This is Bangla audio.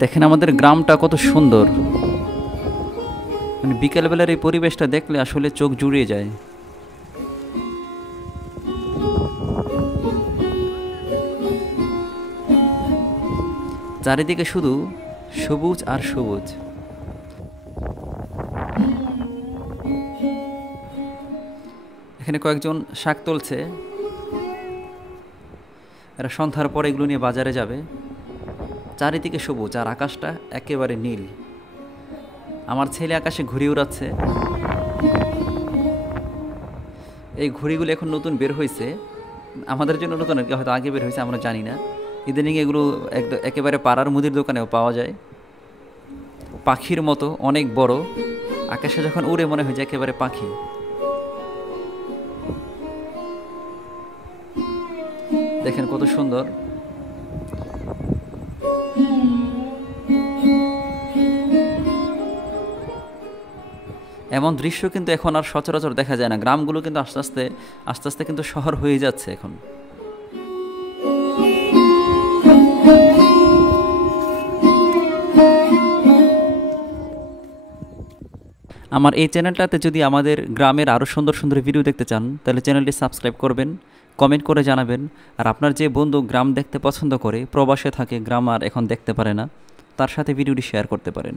দেখেন আমাদের গ্রামটা কত সুন্দর, মানে বিকেলবেলার এই পরিবেশটা দেখলে আসলে চোখ জুড়িয়ে যায়। চারিদিকে শুধু সবুজ আর সবুজ। এখানে কয়েকজন শাক তুলছে, এরা সন্ধ্যার পরে এগুলো নিয়ে বাজারে যাবে। চারিদিকে সবুজ আর আকাশটা একেবারে নীল। আমার ছেলে আকাশে ঘুড়ি উড়াচ্ছে। এই ঘুড়িগুলো এখন নতুন বের হয়েছে, আমাদের জন্য নতুন আর কি, হয়তো আগে বের হয়েছে আমরা জানি না। ইদানিং এগুলো একেবারে পাড়ার মুদির দোকানেও পাওয়া যায়। পাখির মতো অনেক বড়, আকাশে যখন উড়ে মনে হয় যে একেবারে পাখি। দেখেন কত সুন্দর। এমন দৃশ্য কিন্তু এখন আর সচরাচর দেখা যায় না। গ্রামগুলো কিন্তু আস্তে আস্তে আস্তে আস্তে কিন্তু শহর হয়ে যাচ্ছে এখন। আমার এই চ্যানেলটাতে যদি আমাদের গ্রামের আরও সুন্দর সুন্দর ভিডিও দেখতে চান তাহলে চ্যানেলটি সাবস্ক্রাইব করবেন, কমেন্ট করে জানাবেন। আর আপনার যে বন্ধু গ্রাম দেখতে পছন্দ করে, প্রবাসে থাকে, গ্রাম আর এখন দেখতে পারে না, তার সাথে ভিডিওটি শেয়ার করতে পারেন।